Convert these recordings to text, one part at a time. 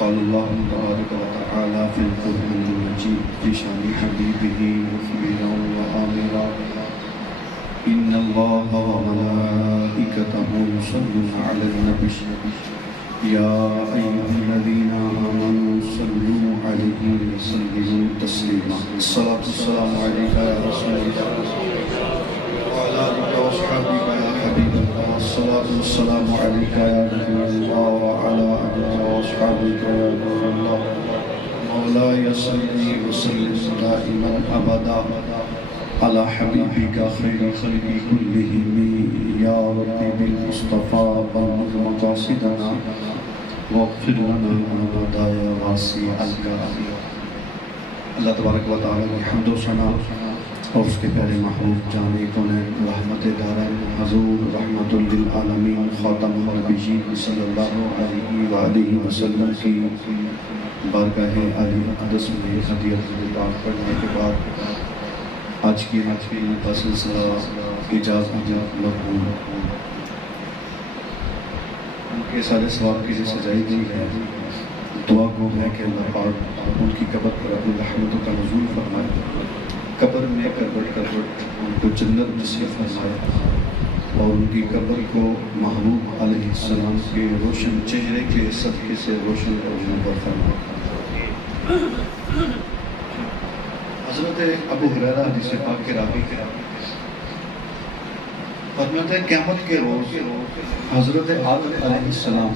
قال الله تبارك وتعالى في القرآن المجيد في شأن حبيبه مخبرا وآمرا إن الله وملائكته يصلون على النبي يا أيها الذين آمنوا صلوا عليه وسلموا تسليما. الصلاة والسلام عليك يا رسول الله وعلى آلك وأصحابك يا حبيب الله. الصلاة والسلام عليك يا نبي الله وعلى آلك وأصحابك يا نور الله. مولاي صل وسلم دائما أبدا على حبيبك خير خلق كلهم يا ربي بالمصطفى بلغ مقاصدنا واغفر لنا ما مضى يا واسع الكرم. اللہ تبارک و تعالیٰ کی حمد و ثنا اور اس کے پیارے محبوب جانے کونین رحمت دارین حضور رحمت للعالمین خاتم النبیین صلی اللہ علیہ وآلہ وسلم کی بارگاہ عالی اقدس میں ہدیت پاک پڑھنے کے بعد آج کی سلسلہ اجازت مقبول ان کے سارے ثواب کی جو سجائی گئی ہے. دعا گو ہے کہ اللہ پاک ان کی قبر پر اپنی رحمتوں کا نزول فرمائے, قبر میں کروٹ کروٹ ان کو جنت نصیب فرمائے اور ان کی قبر کو محبوب علیہ السلام کے روشن چہرے کے صدقے سے روشن اور منور فرمائے. حضرت ابو ہریرہ حدیث پاک کے راوی فرماتے ہیں قیامت کے روز حضرت آدم علیہ السلام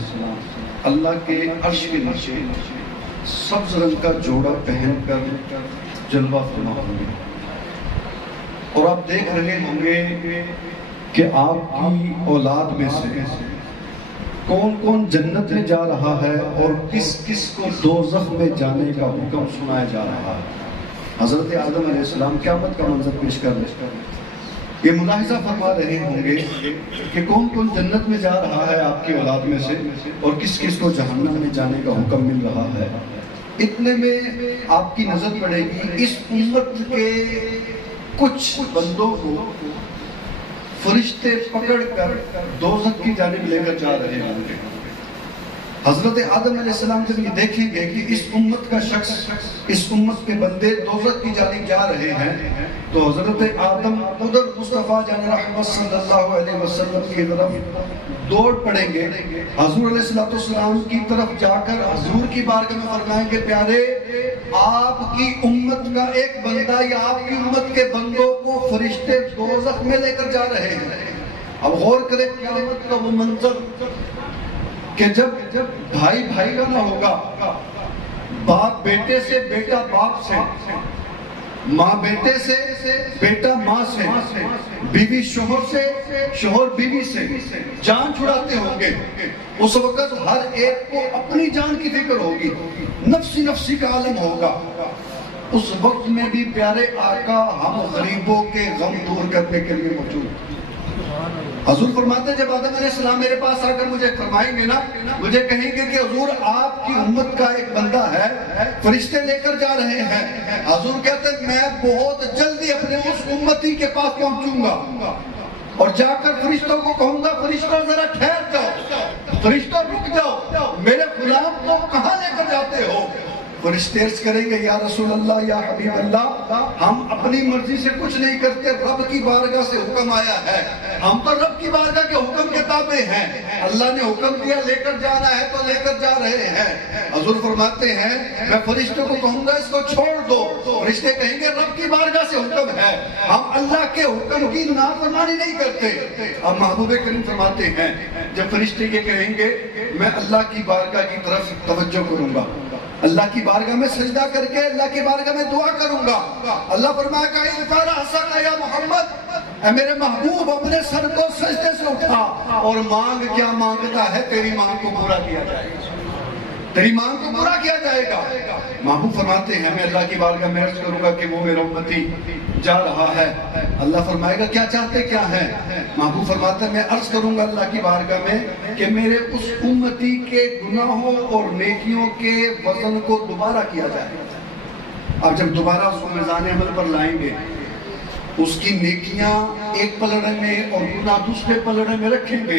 اللہ کے عرش کے نیچے سبز رنگ کا جوڑا پہن کر جلوہ فرما ہوں گے اور آپ دیکھ رہے ہوں گے کہ آپ کی اولاد میں سے کون کون جنت میں جا رہا ہے اور کس کس کو دوزخ میں جانے کا حکم سنایا جا رہا ہے. حضرت آدم علیہ السلام قیامت کا منظر پیش کر رہے ہیں. یہ ملاحظہ فرما رہے ہوں گے کہ کون کون جنت میں جا رہا ہے آپ کی اولاد میں سے اور کس کس کو جہنم میں جانے کا حکم مل رہا ہے. اتنے میں آپ کی نظر پڑے گی اس امت کے کچھ بندوں کو فرشتے پکڑ کر دوزخ کی جانب لے کر جا رہے ہوں گے. حضرت آدم علیہ السلام جب یہ دیکھیں گے کہ اس امت کا شخص اس امت کے بندے دوزخ کی جانب جا رہے ہیں تو حضرت آدم ادھر مصطفیٰ جان رحمت صلی اللہ علیہ وسلم کی طرف دوڑ پڑیں گے. حضور علیہ السلام کی طرف جا کر حضور کی بارگاہ میں فرمائیں گے پیارے آپ کی امت کا ایک بندہ یا آپ کی امت کے بندوں کو فرشتے دوزخ میں لے کر جا رہے ہیں. اب غور کریں قیامت کا وہ منظر کہ جب بھائی بھائی کا نہ ہوگا, باپ بیٹے سے, بیٹا باپ سے, ماں بیٹے سے, بیٹا ماں سے, بیوی شوہر سے, شوہر بیوی سے جان چھڑاتے ہوں گے. اس وقت ہر ایک کو اپنی جان کی فکر ہوگی, نفسی نفسی کا عالم ہوگا. اس وقت میں بھی پیارے آقا ہم غریبوں کے غم دور کرنے کے لیے موجود. حضور فرماتے ہیں جب آدم علیہ السلام میرے پاس آ کر مجھے فرمائیں گے نا, مجھے کہیں گے کہ حضور آپ کی امت کا ایک بندہ ہے, فرشتے لے کر جا رہے ہیں. حضور کہتے ہیں میں بہت جلدی اپنے اس امتی کے پاس پہنچوں گا اور جا کر فرشتوں کو کہوں گا فرشتوں ذرا ٹھہر جاؤ, فرشتوں رک جاؤ, میرے غلام کو کہاں لے کر جاتے ہو؟ فرشتے عرض کریں گے یا رسول اللہ یا حبیب اللہ ہم اپنی مرضی سے کچھ نہیں کرتے, رب کی بارگاہ سے حکم آیا ہے, ہم تو رب کی بارگاہ کے حکم کے تابع ہیں, اللہ نے حکم دیا لے کر جانا ہے تو لے کر جا رہے ہیں. حضور فرماتے ہیں میں فرشتوں کو کہوں گا اس کو چھوڑ دو, فرشتے کہیں گے رب کی بارگاہ سے حکم ہے, ہم اللہ کے حکم کی نافرمانی نہیں کرتے. اب محبوب کریم فرماتے ہیں جب فرشتے یہ کہیں گے میں اللہ کی بارگاہ کی طرف توجہ کروں گا, اللہ کی بارگاہ میں سجدہ کر کے اللہ کی بارگاہ میں دعا کروں گا. اللہ فرمایا کہ یا محمد اے میرے محبوب اپنے سر کو سجدے سے اٹھا اور مانگ کیا مانگتا ہے تیری مانگ کو پورا کیا جائے گا, تیری مانگ کو پورا کیا جائے گا. محبوب فرماتے ہیں میں اللہ کی بارگاہ میں عرض کروں گا کہ وہ میرا امتی جا رہا ہے. اللہ فرمائے گا کیا چاہتے کیا ہے؟ محبوب فرماتے ہیں میں عرض کروں گا اللہ کی بارگاہ میں کہ میرے اس امتی کے گناہوں اور نیکیوں کے وزن کو دوبارہ کیا جائے. اب جب دوبارہ اس کو میزان عمل پر لائیں گے اس کی نیکیاں ایک پلڑے میں اور گناہ دوسرے پلڑے میں رکھیں گے.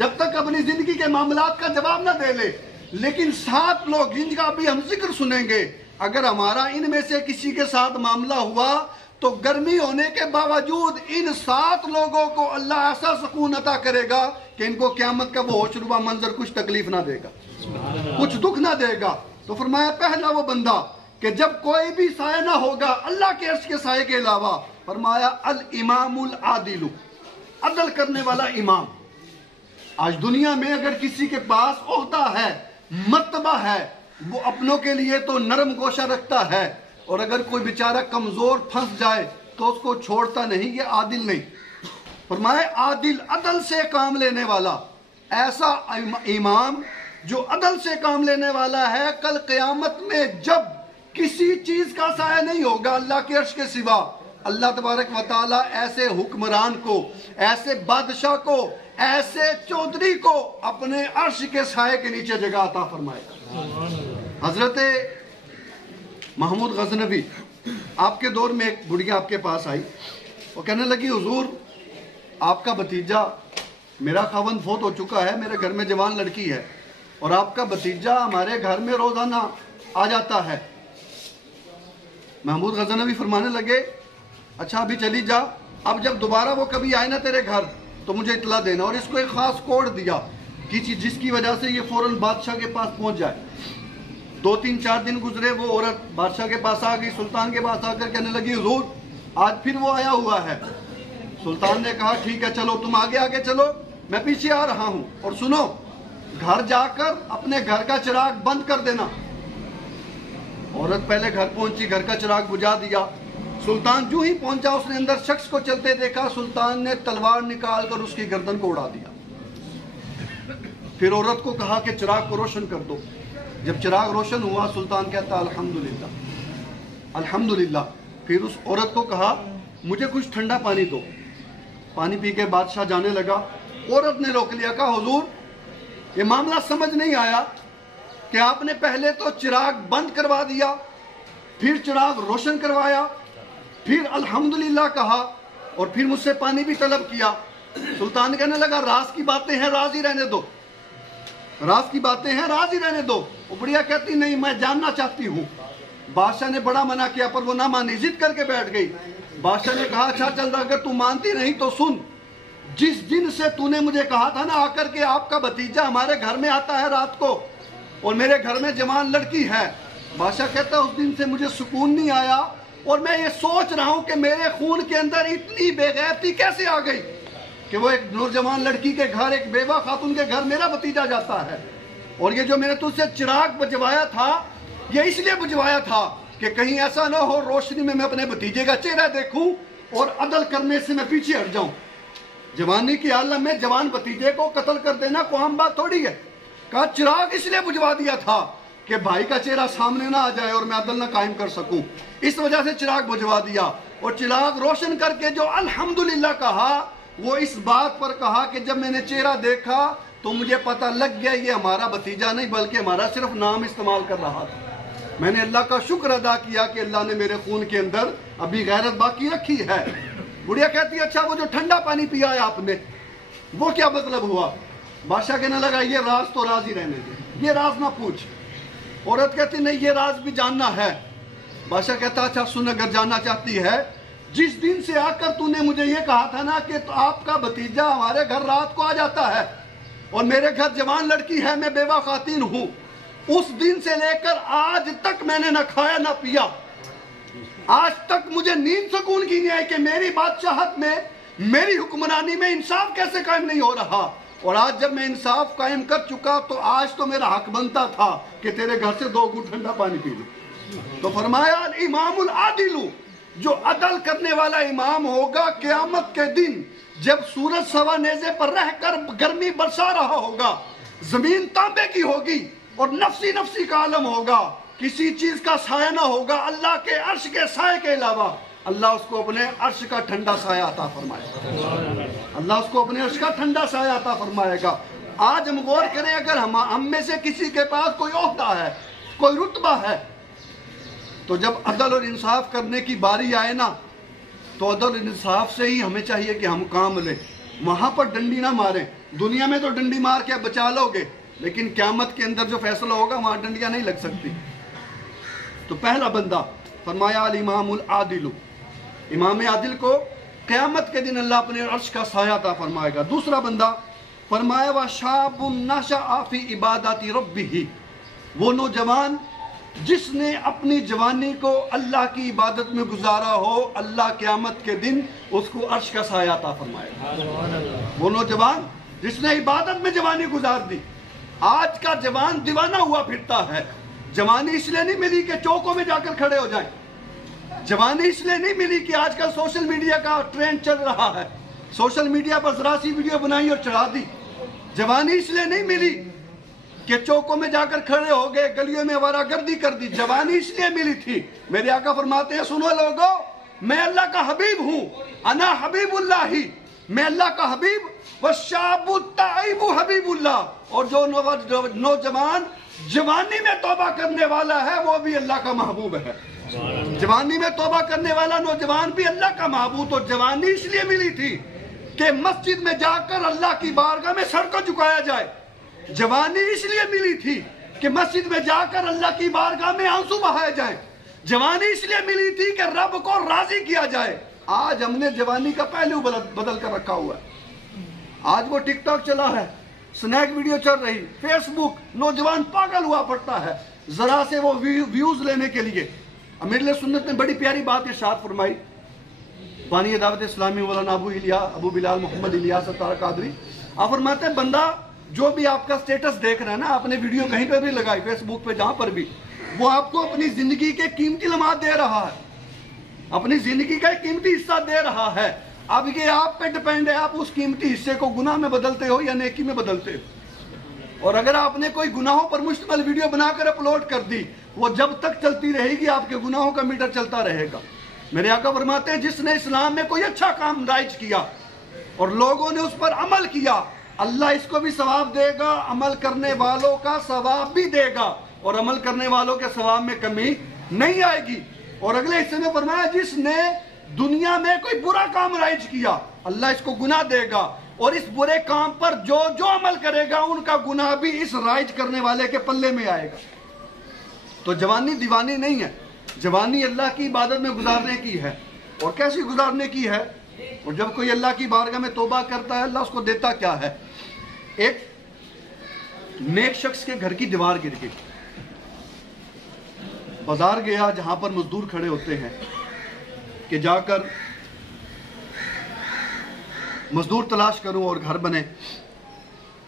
جب تک اپنی زندگی کے معاملات کا جواب نہ دے لے. لیکن 7 لوگ جن کا بھی ہم ذکر سنیں گے، اگر ہمارا ان میں سے کسی کے ساتھ معاملہ ہوا تو گرمی ہونے کے باوجود ان 7 لوگوں کو اللہ ایسا سکون عطا کرے گا کہ ان کو قیامت کا وہ ہوش ربا منظر کچھ تکلیف نہ دے گا، کچھ دکھ نہ دے گا. تو فرمایا پہلا وہ بندہ کہ جب کوئی بھی سایہ نہ ہوگا اللہ کے عرش کے سائے کے علاوہ، فرمایا الامام العادل، عدل کرنے والا امام. آج دنیا میں اگر کسی کے پاس عہدہ ہے، مرتبہ ہے، وہ اپنوں کے لیے تو نرم گوشہ رکھتا ہے، اور اگر کوئی بیچارہ کمزور پھنس جائے تو اس کو چھوڑتا نہیں. یہ عادل نہیں. فرمایا عادل، عدل سے کام لینے والا، ایسا امام جو عدل سے کام لینے والا ہے، کل قیامت میں جب کسی چیز کا سایہ نہیں ہوگا اللہ کے عرش کے سوا، اللہ تبارک و تعالی ایسے حکمران کو، ایسے بادشاہ کو، ایسے چودھری کو اپنے عرش کے سائے کے نیچے جگہ عطا فرمائے گا. حضرت محمود غزنوی، آپ کے دور میں ایک بڑھیا آپ کے پاس آئی، وہ کہنے لگی حضور آپ کا بھتیجا، میرا خاوند فوت ہو چکا ہے، میرے گھر میں جوان لڑکی ہے، اور آپ کا بھتیجا ہمارے گھر میں روزانہ آ جاتا ہے. محمود غزنوی فرمانے لگے اچھا ابھی چلی جا، اب جب دوبارہ وہ کبھی آئے نا تیرے گھر تو مجھے اطلاع دینا. اور اس کو ایک خاص کوڈ دیا جس کی وجہ سے یہ فوراً بادشاہ کے پاس پہنچ جائے. 2-3-4 دن گزرے، وہ عورت بادشاہ کے پاس آ گئی، سلطان کے پاس آ کر کہنے لگی حضور آج پھر وہ آیا ہوا ہے. سلطان نے کہا ٹھیک ہے چلو تم آگے آگے چلو، میں پیچھے آ رہا ہوں، اور سنو گھر جا کر اپنے گھر کا چراغ بند کر دینا. عورت پہلے گھر پہنچی، گھر کا چراغ بجھا دیا. سلطان جو ہی پہنچا اس نے اندر شخص کو چلتے دیکھا، سلطان نے تلوار نکال کر اس کی گردن کو اڑا دیا. پھر عورت کو کہا کہ چراغ کو روشن کر دو. جب چراغ روشن ہوا سلطان کہتا الحمدللہ الحمدللہ. پھر اس عورت کو کہا مجھے کچھ ٹھنڈا پانی دو. پانی پی کے بادشاہ جانے لگا. عورت نے روک لیا، کہا حضور یہ معاملہ سمجھ نہیں آیا کہ آپ نے پہلے تو چراغ بند کروا دیا، پھر چراغ روشن کروایا، پھر الحمدللہ کہا، اور پھر مجھ سے پانی بھی طلب کیا. سلطان کہنے لگا راز کی باتیں ہیں راز ہی رہنے دو، راز کی باتیں ہیں راز ہی رہنے دو. وہ بڑھیا کہتی نہیں میں جاننا چاہتی ہوں. بادشاہ نے بڑا منع کیا پر وہ نہ مانی، ضد کر کے بیٹھ گئی. بادشاہ نے کہا اچھا چل رہا، اگر تو مانتی نہیں تو سن، جس دن سے تو نے مجھے کہا تھا نا آ کر کے آپ کا بھتیجا ہمارے گھر میں آتا ہے رات کو اور میرے گھر میں جوان لڑکی ہے، بادشاہ کہتا ہے اس دن سے مجھے سکون نہیں آیا، اور میں یہ سوچ رہا ہوں کہ میرے خون کے اندر اتنی بے غیرتی کیسے آ گئی کہ وہ ایک نوجوان لڑکی کے گھر، ایک بیوہ خاتون کے گھر میرا بھتیجا جاتا ہے. اور یہ جو میں نے تجھ سے چراغ بجھوایا تھا یہ اس لیے بجھوایا تھا کہ کہیں ایسا نہ ہو روشنی میں اپنے بھتیجے کا چہرہ دیکھوں اور عدل کرنے سے میں پیچھے ہٹ جاؤں. جوانی کی عالم میں جوان بھتیجے کو قتل کر دینا کوئی عام بات تھوڑی ہے. کہا چراغ اس لیے بجھوا دیا تھا کہ بھائی کا چہرہ سامنے نہ آ جائے اور میں عدل نہ قائم کر سکوں، اس وجہ سے چراغ بجھوا دیا. اور چراغ روشن کر کے جو الحمدللہ کہا وہ اس بات پر کہا کہ جب میں نے چہرہ دیکھا تو مجھے پتہ لگ گیا یہ ہمارا بھتیجا نہیں بلکہ ہمارا صرف نام استعمال کر رہا تھا. میں نے اللہ کا شکر ادا کیا کہ اللہ نے میرے خون کے اندر ابھی غیرت باقی رکھی ہے. بڑھیا کہتی ہے اچھا وہ جو ٹھنڈا پانی پیا ہے آپ نے وہ کیا مطلب ہوا؟ بادشاہ کہنے لگا یہ راز تو راز ہی رہنے دے، یہ راز نہ پوچھ. عورت کہتی نہیں یہ راز بھی جاننا ہے. بادشاہ کہتا اچھا سن اگر جاننا چاہتی ہے، جس دن سے آ کر تو نے مجھے یہ کہا تھا نا کہ آپ کا بھتیجا ہمارے گھر رات کو آ جاتا ہے اور میرے گھر جوان لڑکی ہے، میں بیوہ خواتین ہوں، اس دن سے لے کر آج تک میں نے نہ کھایا نہ پیا، آج تک مجھے نیند سکون کی نہیں آئی کہ میری بادشاہت میں، میری حکمرانی میں انصاف کیسے قائم نہیں ہو رہا. اور آج جب میں انصاف قائم کر چکا تو آج تو میرا حق بنتا تھا کہ تیرے گھر سے 2 گھونٹ ٹھنڈا پانی پی لوں. تو فرمایا الامام العادل، جو عدل کرنے والا امام ہوگا قیامت کے دن جب سورج سوا نیزے پر رہ کر گرمی برسا رہا ہوگا، زمین تانبے کی ہوگی اور نفسی نفسی کا عالم ہوگا، کسی چیز کا سایہ نہ ہوگا اللہ کے عرش کے سائے کے علاوہ، اللہ اس کو اپنے عرش کا ٹھنڈا سایہ عطا فرمائے گا. اللہ اس کو اپنے عرش کا ٹھنڈا سایہ عطا فرمائے گا. آج ہم غور کریں اگر ہم میں سے کسی کے پاس کوئی عہدہ ہے، کوئی رتبہ ہے، تو جب عدل اور انصاف کرنے کی باری آئے نا تو عدل اور انصاف سے ہی ہمیں چاہیے کہ ہم کام لیں، وہاں پر ڈنڈی نہ ماریں. دنیا میں تو ڈنڈی مار کے بچا لو گے، لیکن قیامت کے اندر جو فیصلہ ہوگا وہاں ڈنڈیاں نہیں لگ سکتی۔ تو پہلا بندہ فرمایا الامام العادل، امام عادل کو قیامت کے دن اللہ اپنے عرش کا سایہ عطا فرمائے گا۔ دوسرا بندہ فرمایا وَشَابٌ نَشَأَ فِي عِبَادَةِ رَبِّهِ، وہ نوجوان جس نے اپنی جوانی کو اللہ کی عبادت میں گزارا ہو، اللہ قیامت کے دن اس کو عرش کا سایہ عطا فرمائے گا۔ وہ نوجوان جس نے عبادت میں جوانی گزار دی۔ آج کا جوان دیوانہ ہوا پھرتا ہے۔ جوانی اس لیے نہیں ملی کہ چوکوں میں جا کر کھڑے ہو جائیں، جوانی اس لیے نہیں ملی کہ آج کل سوشل میڈیا کا ٹرینڈ چل رہا ہے، سوشل میڈیا پر ذرا سی ویڈیو بنائی اور چڑھا دی۔ جوانی اس لیے نہیں ملی کہ چوکوں میں جا کر کھڑے ہو گئے، گلیوں میں آوارہ گردی کر دی۔ جوانی اس لیے ملی تھی، میرے آقا فرماتے ہیں سنو لوگو، میں اللہ کا حبیب ہوں، انا حبیب اللہ، میں اللہ کا حبیب، والشاب التائب حبیب اللہ، اور جو نوجوان جوانی میں توبہ کرنے والا ہے وہ بھی اللہ کا محبوب ہے۔ جوانی میں توبہ کرنے والا نوجوان بھی اللہ کا محبوب۔ تو جوانی اس لیے ملی تھی کہ مسجد میں جا کر اللہ کی بارگاہ میں سر کو جھکایا جائے۔ جوانی اس لیے ملی تھی کہ مسجد میں جا کر اللہ کی بارگاہ میں آنسو بہائے جائیں۔ جوانی اس لیے ملی تھی کہ رب کو راضی کیا جائے۔ آج ہم نے جوانی کا پہلو بدل کر رکھا ہوا ہے۔ آج وہ ٹک ٹاک چلا ہے، سنیک ویڈیو چل رہی، فیس بک، نوجوان پاگل ہوا پڑتا ہے ذرا سے وہ ویوز لینے کے لیے۔ امیر اہل سنت نے بڑی پیاری بات ارشاد فرمائی، بانی دعوت اسلامی مولانا ابو بلال محمد الیاس ستار قادری، آپ فرماتے ہیں بندہ جو بھی آپ کا سٹیٹس دیکھ رہا ہے نا، آپ نے ویڈیو کہیں پہ بھی لگائی، فیس بک پہ جہاں پر بھی، وہ آپ کو اپنی زندگی کے قیمتی لمحات دے رہا ہے، اپنی زندگی کا ایک قیمتی حصہ دے رہا ہے۔ اب یہ آپ پہ ڈیپینڈ ہے، آپ اس قیمتی حصے کو گناہ میں بدلتے ہو یا نیکی میں بدلتے ہو۔ اور اگر آپ نے کوئی گناہوں پر مشتمل ویڈیو بنا کر اپلوڈ کر دی، وہ جب تک چلتی رہے گی آپ کے گناہوں کا میٹر چلتا رہے گا۔ میرے آقا فرماتے ہیں جس نے اسلام میں کوئی اچھا کام رائج کیا اور لوگوں نے اس پر عمل کیا، اللہ اس کو بھی ثواب دے گا، عمل کرنے والوں کا ثواب بھی دے گا، اور عمل کرنے والوں کے ثواب میں کمی نہیں آئے گی۔ اور اگلے حصے میں فرمایا جس نے دنیا میں کوئی برا کام رائج کیا، اللہ اس کو گناہ دے گا، اور اس برے کام پر جو عمل کرے گا ان کا گناہ بھی اس رائج کرنے والے کے پلے میں آئے گا۔ تو جوانی دیوانی نہیں ہے، جوانی اللہ کی عبادت میں گزارنے کی ہے۔ اور کیسی گزارنے کی ہے؟ اور جب کوئی اللہ کی بارگاہ میں توبہ کرتا ہے، اللہ اس کو دیتا کیا ہے؟ ایک نیک شخص کے گھر کی دیوار گر گئی، بازار گیا جہاں پر مزدور کھڑے ہوتے ہیں کہ جا کر مزدور تلاش کروں اور گھر بنے۔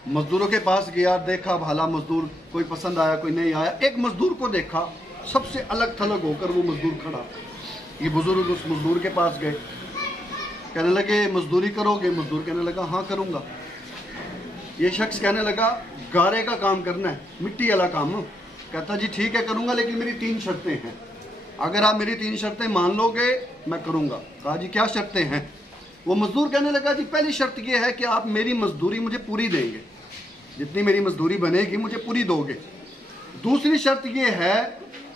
مزدوروں کے پاس گیا، دیکھا بھالا مزدور کوئی پسند آیا کوئی نہیں آیا۔ ایک مزدور کو دیکھا سب سے الگ تھلگ ہو کر وہ مزدور کھڑا، یہ بزرگ اس مزدور کے پاس گئے، کہنے لگے مزدوری کرو گے؟ مزدور کہنے لگا ہاں کروں گا۔ یہ شخص کہنے لگا گارے کا کام کرنا ہے، مٹی والا کام۔ کہتا جی ٹھیک ہے کروں گا، لیکن میری 3 شرطیں ہیں، اگر آپ میری 3 شرطیں مان لو گے میں کروں گا۔ کہا جی کیا شرطیں ہیں؟ وہ مزدور کہنے لگا جی پہلی شرط یہ ہے کہ آپ میری مزدوری مجھے پوری دیں گے، جتنی میری مزدوری بنے گی مجھے پوری دو گے۔ دوسری شرط یہ ہے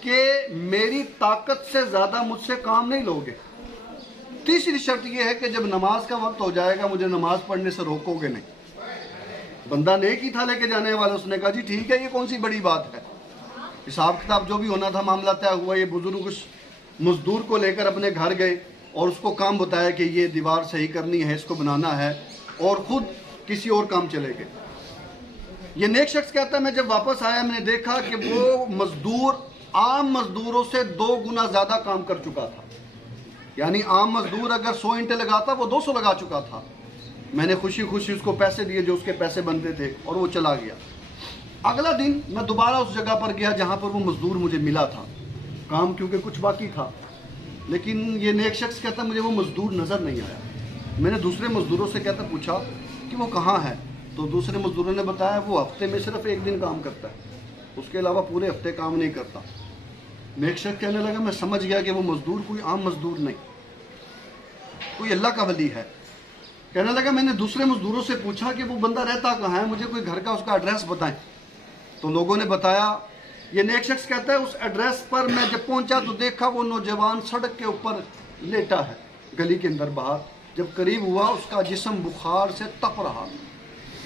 کہ میری طاقت سے زیادہ مجھ سے کام نہیں لو گے۔ تیسری شرط یہ ہے کہ جب نماز کا وقت ہو جائے گا مجھے نماز پڑھنے سے روکو گے نہیں۔ بندہ نیک ہی تھا لے کے جانے والا، اس نے کہا جی ٹھیک ہے، یہ کون سی بڑی بات ہے، حساب کتاب جو بھی ہونا تھا معاملہ طے ہوا۔ یہ بزرگ اس مزدور کو لے کر اپنے گھر گئے اور اس کو کام بتایا کہ یہ دیوار صحیح کرنی ہے، اس کو بنانا ہے، اور خود کسی اور کام چلے گئے۔ یہ نیک شخص کہتا ہے میں جب واپس آیا میں نے دیکھا کہ وہ مزدور عام مزدوروں سے 2 گنا زیادہ کام کر چکا تھا، یعنی عام مزدور اگر 100 اینٹیں لگاتا وہ 200 لگا چکا تھا۔ میں نے خوشی خوشی اس کو پیسے دیے جو اس کے پیسے بنتے تھے، اور وہ چلا گیا۔ اگلا دن میں دوبارہ اس جگہ پر گیا جہاں پر وہ مزدور مجھے ملا تھا، کام کیونکہ کچھ باقی تھا، لیکن یہ نیک شخص کہتا مجھے وہ مزدور نظر نہیں آیا۔ میں نے دوسرے مزدوروں سے پوچھا کہ وہ کہاں ہے، تو دوسرے مزدوروں نے بتایا وہ ہفتے میں صرف 1 دن کام کرتا ہے، اس کے علاوہ پورے ہفتے کام نہیں کرتا۔ نیک شخص کہنے لگا میں سمجھ گیا کہ وہ مزدور کوئی عام مزدور نہیں، کوئی اللہ کا ولی ہے۔ کہنے لگا میں نے دوسرے مزدوروں سے پوچھا کہ وہ بندہ رہتا کہاں ہے، مجھے کوئی گھر کا اس کا ایڈریس بتائیں۔ تو لوگوں نے بتایا۔ یہ نیک شخص کہتا ہے اس ایڈریس پر میں جب پہنچا تو دیکھا وہ نوجوان سڑک کے اوپر لیٹا ہے گلی کے اندر باہر۔ جب قریب ہوا اس کا جسم بخار سے تپ رہا،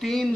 3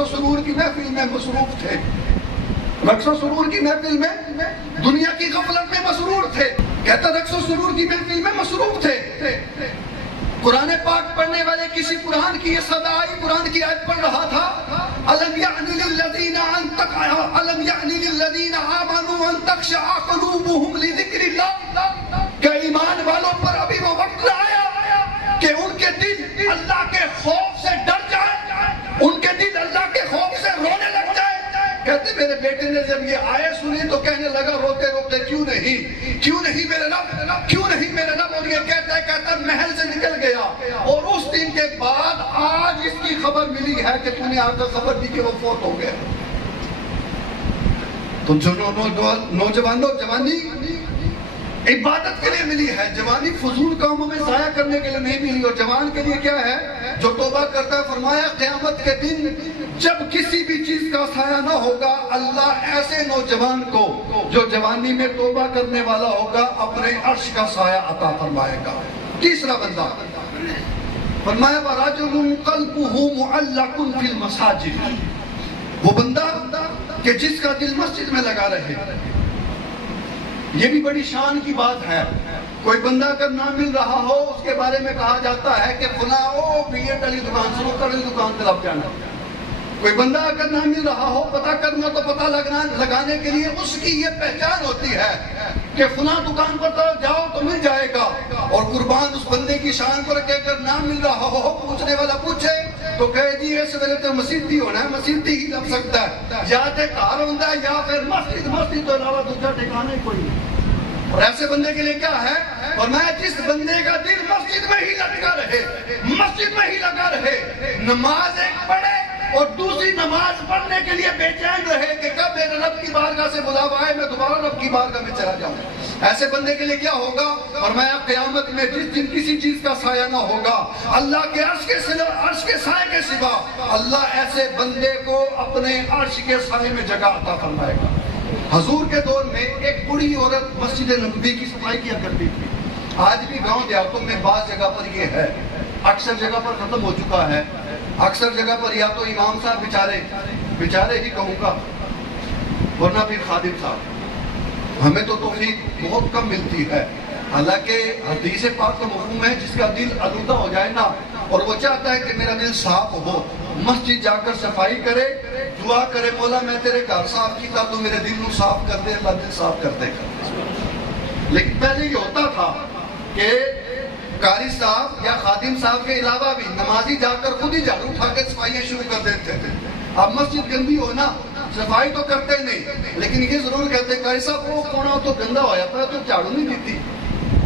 و سرور کی محفل میں مصروف تھے، رقص و سرور کی محفل میں دنیا کی غفلت میں مسرور تھے. کہتا رقص و سرور کی محفل میں مصروف تھے. قرآن پاک پڑھنے والے کسی قرآن کی یہ صدا آئی، قرآن کی آیت پڑھ رہا تھا، أَلَمْ يَعْنِ لِلَّذِينَ آمَنُوا أَن تَخْشَعَ قُلُوبُهُمْ لِذِكْرِ اللَّهِ، کہ ایمان والوں پر ابھی وہ وقت نہ آیا کہ ان کے دل اللہ کے خوف سے ڈر جائے، ان کے دل اللہ کے خوف سے رونے لگ جائے. کہتے میرے بیٹے نے جب یہ آیت سنی تو کہنے لگا روتے روتے کیوں نہیں میرے رب، کیوں نہیں میرے رب. اور یہ کہتا محل سے نکل گیا. اور اس دن کے بعد آج اس کی خبر ملی ہے کہ تو نے آ کر خبر دی کہ وہ فوت ہو گیا. تو جو نوجوانوں جوانی عبادت کے لیے ملی ہے، جوانی فضول کاموں میں ضائع کرنے کے لیے نہیں ملی. اور جوان کے لیے کیا ہے جو توبہ کرتا ہے؟ فرمایا قیامت کے دن جب کسی بھی چیز کا سایہ نہ ہوگا، اللہ ایسے نوجوان کو جو جوانی میں توبہ کرنے والا ہوگا اپنے عرش کا سایہ عطا فرمائے گا. تیسرا بندہ فرمایا وَرَجُلٌ قَلْبُهُ مُعَلَّقٌ فِي الْمَسَاجِدِ، وہ بندہ کہ جس کا دل مسجد میں لگا رہے. یہ بھی بڑی شان کی بات ہے. کوئی بندہ اگر نہ مل رہا ہو اس کے بارے میں کہا جاتا ہے کہ فلاں بلیٹ والی دکان سے روکر والی دکان سے لگ جانا. کوئی بندہ اگر نہ مل رہا ہو پتہ کرنا تو پتہ لگانے کے لیے اس کی یہ پہچان ہوتی ہے کہ فلاں دکان پر تو جاؤ تو مل جائے گا. اور قربان اس بندے کی شان پر کہ اگر نہ مل رہا ہو پوچھنے والا پوچھے تو کہے جی اس ویلے تو مسیحی ہونا ہے، مسیحی ہی لگ سکتا ہے، یا تے گھر ہوندا ہے یا پھر مسجد تو علاوہ دوسرا ٹھکانا ہی کوئی نہیں. اور ایسے بندے کے لیے کیا ہے؟ اور میں جس بندے کا دل مسجد میں ہی لگا رہے، مسجد میں ہی لگا رہے، نماز ایک پڑھے اور دوسری نماز پڑھنے کے لیے بے چین رہے کہ کب میرے رب کی بارگاہ سے بلاوا آئے میں دوبارہ رب کی بارگاہ میں چلا جاؤں. ایسے بندے کے لیے کیا ہوگا؟ اور میں قیامت میں جس دن کسی چیز کا سایہ نہ ہوگا اللہ کے عرش کے سائے کے سوا، اللہ ایسے بندے کو اپنے عرش کے سائے میں جگہ عطا فرمائے گا. حضور کے دور میں ایک بڑی عورت مسجد نبوی کی صفائی کیا کرتی تھی. آج بھی گاؤں دیہاتوں میں بعض جگہ پر یہ ہے، اکثر جگہ پر ختم ہو چکا ہے. اکثر جگہ پر یا تو امام صاحب بیچارے ہی کہوں گا، ورنہ پھر خادم صاحب. ہمیں تو توفیق بہت کم ملتی ہے. حالانکہ حدیث پاک کا مفہوم ہے جس کا دل آلودہ ہو جائے نا اور وہ چاہتا ہے کہ میرا دل صاف ہو، مسجد جا کر صفائی کرے، دعا کرے مولا میں تیرے گھر صاف کیتا تو میرے دل کو صاف کر دے، اللہ دل صاف کر دے. لیکن پہلے یہ ہوتا تھا کہ قاری صاحب یا خادم صاحب کے علاوہ بھی نمازی جا کر خود ہی جھاڑو اٹھا کے صفائیاں شروع کر دیتے تھے. اب مسجد گندی ہو نا صفائی تو کرتے نہیں، لیکن یہ ضرور کہتے قاری صاحب وہ کونا تو گندا ہو جاتا ہے تو جھاڑو نہیں دیتی.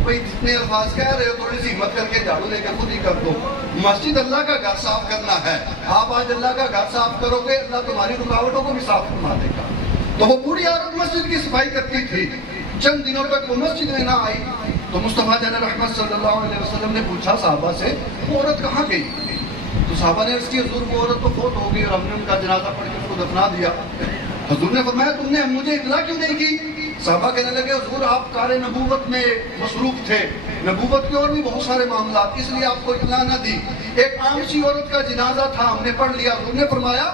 بھئی جتنے الفاظ کہہ رہے ہو تھوڑی سی ہمت کر کے جھاڑو لے کے خود ہی کر دو. مسجد اللہ کا گھر صاف کرنا ہے. آپ آج اللہ کا گھر صاف کرو گے اللہ تمہاری رکاوٹوں کو بھی صاف فرما دے گا. تو وہ بوڑھی عورت مسجد کی صفائی کرتی تھی. چند دنوں تک وہ مسجد میں نہ آئی تو مصطفیٰ جان رحمت صلی اللہ علیہ وسلم نے پوچھا صحابہ سے وہ عورت کہاں گئی؟ تو صحابہ نے اس کی حضور وہ عورت تو فوت ہو گئی اور ہم نے ان کا جنازہ پڑھ کے اس کو دفنا دیا. حضور نے فرمایا تم نے مجھے اطلاع کیوں نہیں کی؟ صحابہ کہنے لگے حضور آپ کار نبوت میں مصروف تھے، نبوت کے اور بھی بہت سارے معاملات، اس لیے آپ کو اطلاع نہ دی. ایک عام سی عورت کا جنازہ تھا ہم نے پڑھ لیا. حضور نے فرمایا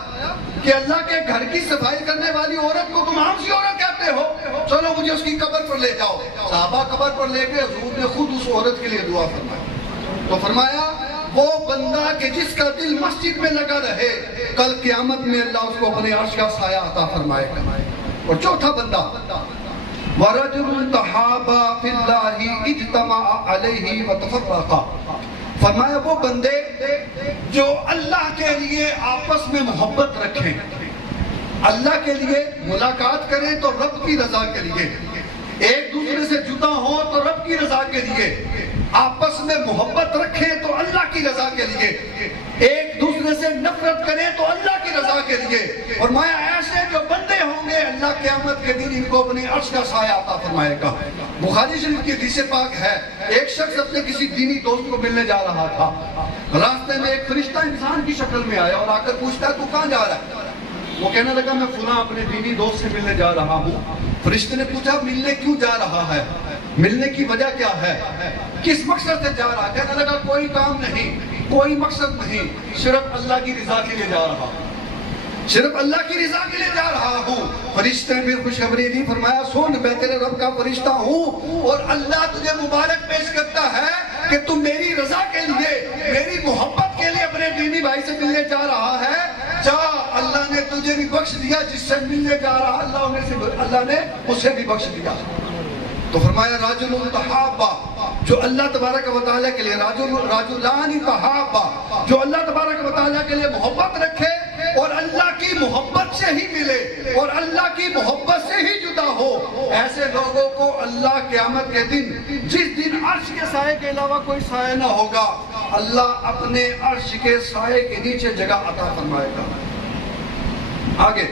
کہ اللہ کے گھر کی صفائی کرنے والی عورت کو تم عام سی عورت کہتے ہو، چلو مجھے اس کی قبر پر لے جاؤ. صحابہ قبر پر لے گئے، حضور نے خود اس عورت کے لیے دعا فرمائی. تو فرمایا وہ بندہ کہ جس کا دل مسجد میں لگا رہے کل قیامت میں اللہ اس کو اپنے عرش کا سایہ عطا فرمائے گا. اور چوتھا بندہ وَرَجُلٌ تَحَابَا فِي اللَّهِ اجْتَمَعَ عَلَيْهِ وَتَفَرَّقَا، فرمایا وہ بندے جو اللہ کے لیے آپس میں محبت رکھیں، اللہ کے لیے ملاقات کریں تو رب کی رضا کے لیے، ایک دوسرے سے جدا ہوں تو رب کی رضا کے لیے، آپس میں محبت رکھیں تو اللہ کی رضا کے لیے، ایک دوسرے سے نفرت کریں تو اللہ کی رضا کے لیے. اور میں ایسے جو بندے ہوں گے اللہ قیامت کے دن ان کو اپنے عرش کا سایہ عطا فرمائے گا. بخاری شریف کی حدیث پاک ہے ایک شخص اپنے کسی دینی دوست کو ملنے جا رہا تھا. راستے میں ایک فرشتہ انسان کی شکل میں آیا اور آ کر پوچھتا ہے تو کہاں جا رہا ہے؟ وہ کہنے لگا میں فلاں اپنے دینی دوست سے ملنے جا رہا ہوں. فرشتے نے پوچھا ملنے کیوں جا رہا ہے؟ ملنے کی وجہ کیا ہے؟ کس مقصد سے جا رہا ہے؟ کہنے لگا کوئی کام نہیں، کوئی مقصد نہیں، صرف اللہ کی رضا کے لیے جا رہا. صرف اللہ کی رضا کے لیے جا رہا ہوں. فرشتے نے پھر خوشخبری دی, فرمایا سن میں تیرے رب کا فرشتہ ہوں اور اللہ تجھے مبارک پیش کرتا ہے کہ تم میری رضا کے لیے, میری محبت کے لیے اپنے دینی بھائی سے ملنے جا رہا ہے. جا, اللہ نے تجھے بھی بخش دیا, جس سے ملنے جا رہا اللہ نے اسے بھی بخش دیا. تو فرمایا راجل تحابا, جو اللہ تبارک و تعالیٰ کے لیے, راجلان تحابا, جو اللہ تبارک و تعالیٰ کے لیے محبت رکھے اور اللہ کی محبت سے ہی ملے اور اللہ کی محبت سے ہی جدا ہو, ایسے لوگوں کو اللہ قیامت کے دن, جس دن عرش کے سائے کے علاوہ کوئی سائے نہ ہوگا, اللہ اپنے عرش کے سائے کے نیچے جگہ عطا فرمائے گا. آگے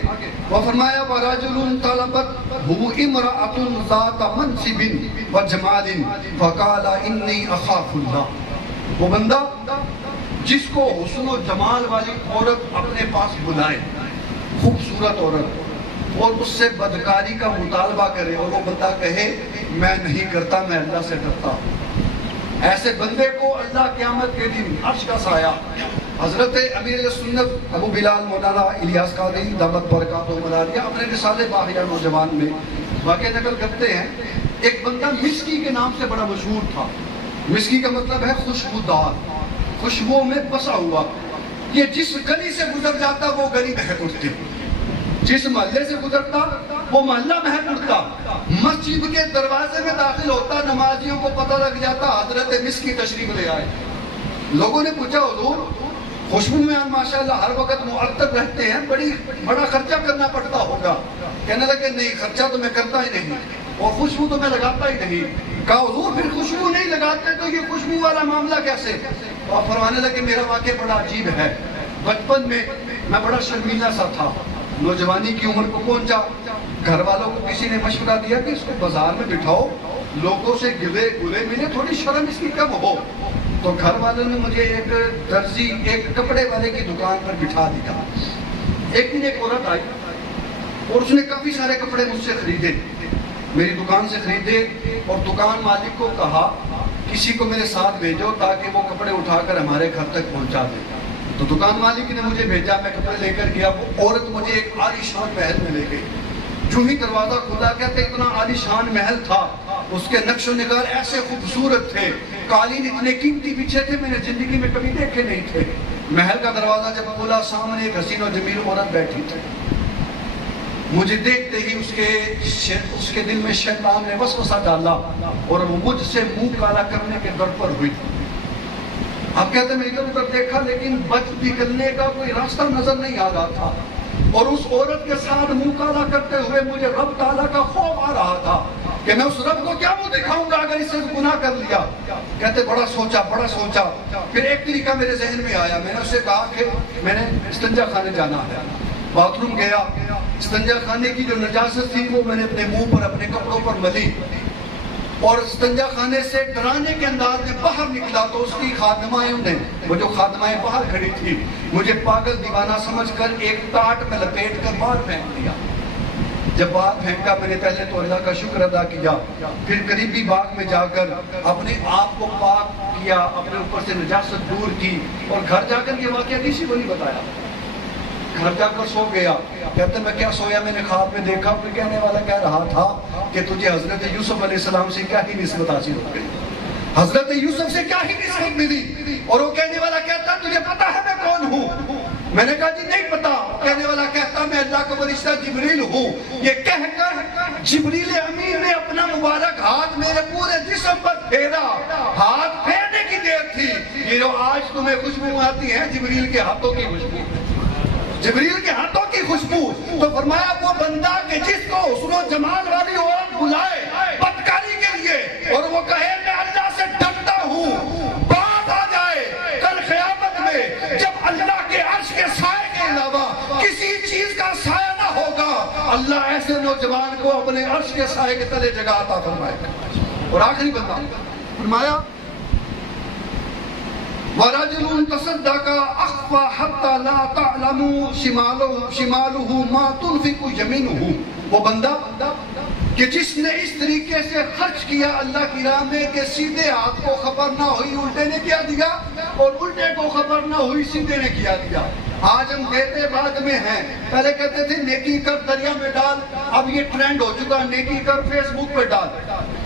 وہ فرمایا وَرَجُلٌ طَلَبَتْهُ امْرَأَةٌ ذَاتَ مَنْصِبٍ وَجَمَالٍ فَقَالَ إِنِّي أَخَافُ اللَّهَ. وہ بندہ جس کو حسن و جمال والی عورت اپنے پاس بلائے, خوبصورت عورت, اور اس سے بدکاری کا مطالبہ کرے اور وہ بندہ کہے میں نہیں کرتا, میں اللہ سے ڈرتا ہوں, ایسے بندے کو اللہ قیامت کے دن عرش کا سایہ. حضرت امیر سنت ابو بلال مولانا الیاس قادری دامت برکاتہ ملاریہ اپنے رسالے باحیہ نوجوان میں واقعہ نقل کرتے ہیں, ایک بندہ مسکی کے نام سے بڑا مشہور تھا. مسکی کا مطلب ہے خوشبودار, خوشبو میں بسا ہوا. یہ جس گلی سے گزر جاتا وہ گلی مہک اٹھتی, جس محلے سے گزرتا وہ محلہ مہک اٹھتا. مسجد کے دروازے میں داخل ہوتا, نمازیوں کو پتہ لگ جاتا حضرت مسکی تشریف لے آئے. لوگوں نے پوچھا حضور خوشبو میں ماشاءاللہ ہر وقت معطر رہتے ہیں, بڑا خرچہ کرنا پڑتا ہوگا. کہنے لگے نہیں, خرچہ تو میں کرتا ہی نہیں اور خوشبو تو میں لگاتا ہی نہیں. کہا حضور پھر خوشبو نہیں لگاتے تو یہ خوشبو والا معاملہ کیسے؟ اور فرمانے لگے میرا واقعہ بڑا عجیب ہے. بچپن میں میں بڑا شرمیلا سا تھا, نوجوانی کی عمر کو پہنچا, گھر والوں کو کسی نے مشورہ دیا کہ اس کو بازار میں بٹھاؤ, لوگوں سے گلے ملے, تھوڑی شرم اس کی کم ہو. تو گھر والوں نے مجھے ایک درزی, ایک کپڑے والے کی دکان پر بٹھا دیا. ایک دن ایک عورت آئی اور اس نے کافی سارے کپڑے مجھ سے خریدے, میری دکان سے خریدے, اور دکان مالک کو کہا کسی کو میرے ساتھ بھیجو تاکہ وہ کپڑے اٹھا کر ہمارے گھر تک پہنچا دے. تو دکان مالک نے مجھے بھیجا, میں کپڑے لے کر گیا. وہ عورت مجھے ایک عالی شان محل میں لے گئی. جو ہی دروازہ کھلا, کہتے اتنا عالی شان محل تھا, اس کے نقش و نگار ایسے خوبصورت تھے, قالین اتنے قیمتی بچھے تھے میں نے زندگی میں کبھی دیکھے نہیں تھے. محل کا دروازہ جب کھلا, سامنے ایک حسین و جمیل عورت بیٹھی تھی. مجھے دیکھتے ہی اس کے دل میں شیطان نے وسوسہ ڈالا اور وہ مجھ سے منہ کالا کرنے کے در پر ہوئی. اب کہتے ہیں میں ادھر ادھر دیکھا لیکن بچ نکلنے کا کوئی راستہ نظر نہیں آ رہا تھا, اور اس عورت کے ساتھ منہ کالا کرتے ہوئے مجھے رب تعالیٰ کا خوف آ رہا تھا کہ میں اس رب کو کیا منہ دکھاؤں گا اگر اس سے گناہ کر لیا. کہتے بڑا سوچا, پھر ایک طریقہ میرے ذہن میں آیا. میں نے اس سے کہا کہ میں نے استنجا خانے جانا ہے. باتھ روم گیا, استنجا خانے کی جو نجاست تھی وہ میں نے اپنے منہ پر, اپنے کپڑوں پر ملی, اور استنجا خانے سے ڈرانے کے انداز میں باہر نکلا تو اس کی خادمائیں, وہ جو خادمائیں باہر کھڑی تھی, مجھے پاگل دیوانہ سمجھ کر ایک ٹاٹ میں لپیٹ کر باہر پھینک دیا. جب باہر پھینکا میں نے پہلے تو اللہ کا شکر ادا کیا, پھر قریبی باغ میں جا کر اپنے آپ کو پاک کیا, اپنے اوپر سے نجاست دور کی, اور گھر جا کر یہ واقعہ کسی کو نہیں بتایا. گھر جا کر سو گیا. کہتے میں کیا سویا, میں نے خواب میں دیکھا, پھر کہنے والا کہہ رہا تھا کہ تجھے حضرت یوسف علیہ السلام سے کیا ہی نسبت حاصل ہو گئی, حضرت یوسف سے کیا ہی نسبت ملی. اور وہ کہنے والا کہتا تجھے پتا ہے میں کون ہوں؟ میں نے کہا جی نہیں پتا. کہنے والا کہتا میں اللہ کا فرشتہ جبریل ہوں. یہ کہہ کر جبریل امین نے اپنا مبارک ہاتھ میرے پورے جسم پر پھیرا. ہاتھ پھیرنے کی دیر تھی. یہ جو آج تمہیں خوشبو آتی ہے جبریل کے ہاتھوں کی خوشبو, جبریل کے ہاتھوں کی خوشبو. تو فرمایا وہ بندہ کہ جس کو حسن و جمال والی عورت بلائے بدکاری کے لیے اور وہ کہے میں اللہ سے ڈرتا ہوں, بات آ جائے کل قیامت میں جب اللہ کے عرش کے سائے کے علاوہ کسی چیز کا سایہ نہ ہوگا, اللہ ایسے نوجوان کو اپنے عرش کے سائے کے تلے جگہ عطا فرمائے گا. اور آخری بندہ فرمایا وَرَجُلٌ تَصَدَّقَ أَخْفَى حَتَّى لَا تَعْلَمُ شِمَالُهُ مَا تُنْفِقُ يَمِينُهُ. وہ بندہ کہ جس نے اس طریقے سے خرچ کیا اللہ کی راہ میں کہ سیدھے ہاتھ کو خبر نہ ہوئی الٹے نے کیا دیا, اور الٹے کو خبر نہ ہوئی سیدھے نے کیا دیا. آج ہم دیتے بعد میں ہیں. پہلے کہتے تھے نیکی کر دریا میں ڈال، اب یہ ٹرینڈ ہو چکا، نیکی کر فیس بک پہ ڈال،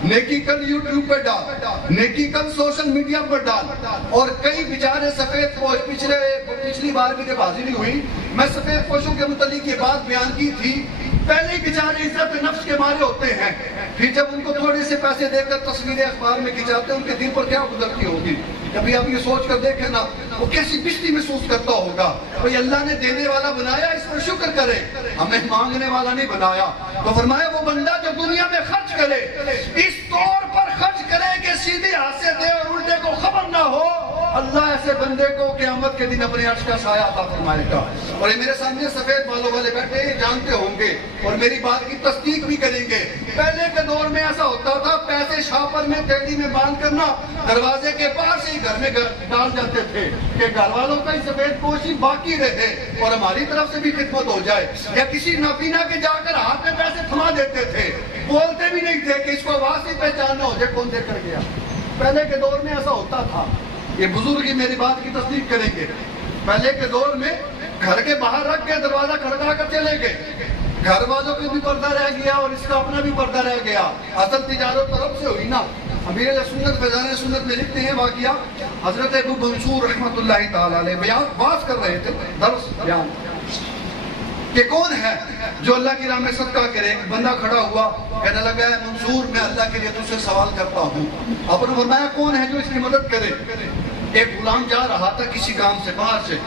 نیکی کر یوٹیوب پہ ڈال، نیکی کر سوشل میڈیا پر ڈال. اور کئی بیچارے سفید پوش، پچھلی بار بھی جب حاضری ہوئی میں سفید پوشوں کے متعلق یہ بات بیان کی تھی. پہلے بیچارے عزت نفس کے مارے ہوتے ہیں، پھر جب ان کو تھوڑے سے پیسے دے کر تصویریں اخبار میں کھنچاتے ہیں ان کے دل پر کیا گزرتی ہوگی. کبھی آپ یہ سوچ کر دیکھیں نا وہ کیسی بستی محسوس کرتا ہوگا. بھئی اللہ نے دینے والا بنایا، اس پر شکر کرے، ہمیں مانگنے والا نہیں بنایا. تو فرمایا وہ بندہ جو دنیا میں خرچ کرے اس طور پر خرچ کرے کہ سیدھے ہاتھ سے دے اور الٹے کو خبر نہ ہو، اللہ ایسے بندے کو قیامت کے دن اپنے عرش کا سایہ عطا فرمائے گا. اور یہ میرے سامنے سفید بالوں والے بیٹھے ہیں، جانتے ہوں گے اور میری بات کی تصدیق بھی کریں گے. پہلے کے دور میں ایسا ہوتا تھا، پیسے شاپر میں تھیلی میں باندھ کرنا دروازے کے باہر سے ہی گھر میں ڈال جاتے تھے کہ گھر والوں کا سفید پوشی باقی رہے اور ہماری طرف سے بھی خدمت ہو جائے. یا کسی نابینا کے جا کر ہاتھ میں پیسے تھما دیتے تھے، بولتے بھی نہیں تھے کہ اس کو آواز سے پہچاننا ہو جائے کون دے کر گیا. پہلے کے دور میں ایسا ہوتا تھا. یہ بزرگ ہی میری بات کی تصدیق کریں گے. پہلے کے دور میں گھر کے باہر رکھ کے دروازہ کھڑکا کر چلے گئے، گھر والوں کا بھی پردہ رہ گیا اور اس کا اپنا بھی پردہ رہ گیا. اصل تجارت طرف سے ہوئی نا. امیر اہل سنت فیضان سنت میں لکھتے ہیں واقعہ، حضرت ابو منصور رحمۃ اللہ تعالی علیہ بات کر رہے تھے، درس بیان کہ کون ہے جو اللہ کی راہ میں صدقہ کرے. ایک بندہ کھڑا ہوا کہنے لگا ہے منصور میں اللہ کے لیے تجھ سے سوال کرتا ہوں. آپ نے فرمایا کون ہے جو اس کی مدد کرے. ایک غلام جا رہا تھا کسی کام سے باہر سے،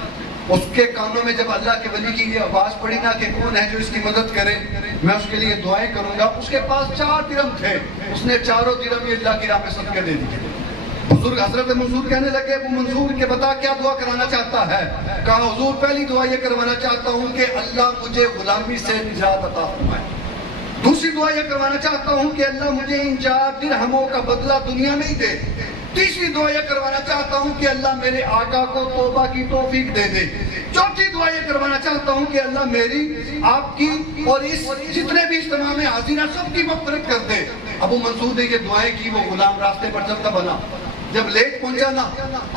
اس کے کانوں میں جب اللہ کے ولی کی یہ آواز پڑی نا کہ کون ہے جو اس کی مدد کرے، میں اس کے لیے دعائیں کروں گا. اس کے پاس 4 درہم تھے، اس نے 4 درہم اللہ کی راہ میں صدقہ دے دیے. بزرگ حضرت منصور کہنے لگے ابو منصور کہ بتا کیا دعا کرانا چاہتا ہے. کہا حضور پہلی دعا یہ کروانا چاہتا ہوں کہ اللہ مجھے غلامی سے نجات عطا فرمائے. دوسری دعا یہ کروانا چاہتا ہوں کہ اللہ مجھے ان 4 درہموں کا بدلہ دنیا میں ہی دے. تیسری دعا یہ کروانا چاہتا ہوں کہ اللہ میرے آقا کو توبہ کی توفیق دے دے. چوتھی دعا یہ کروانا چاہتا ہوں کہ اللہ میری، آپ کی اور اس جتنے بھی اجتماع میں حاضر ہیں سب کی مغفرت کر دے. ابو منصور نے یہ دعائیں کی، وہ غلام راستے پر چلتا بنا. جب لیٹ پہنچا نا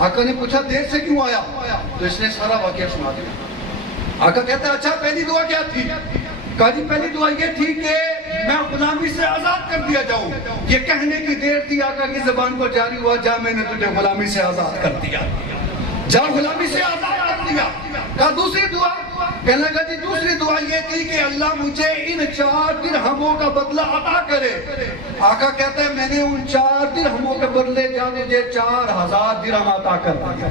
آقا نے پوچھا دیر سے کیوں آیا، تو اس نے سارا واقعہ سنا دیا. آقا کہتا ہے اچھا پہلی دعا کیا تھی؟ کہا جی پہلی دعا یہ تھی کہ میں غلامی سے آزاد کر دیا جاؤں. یہ کہنے کی دیر تھی آقا کی زبان پر جاری ہوا جا میں نے تجھے غلامی سے آزاد کر دیا، جا غلامی سے آزاد کر دیا. کہا دوسری دعا؟ کہنے لگا جی دوسری دعا یہ تھی کہ اللہ مجھے ان 4 درہموں کا بدلہ عطا کرے. آقا کہتے ہیں میں نے ان 4 درہموں کے بدلے جا مجھے 4000 درہم عطا کر دیا.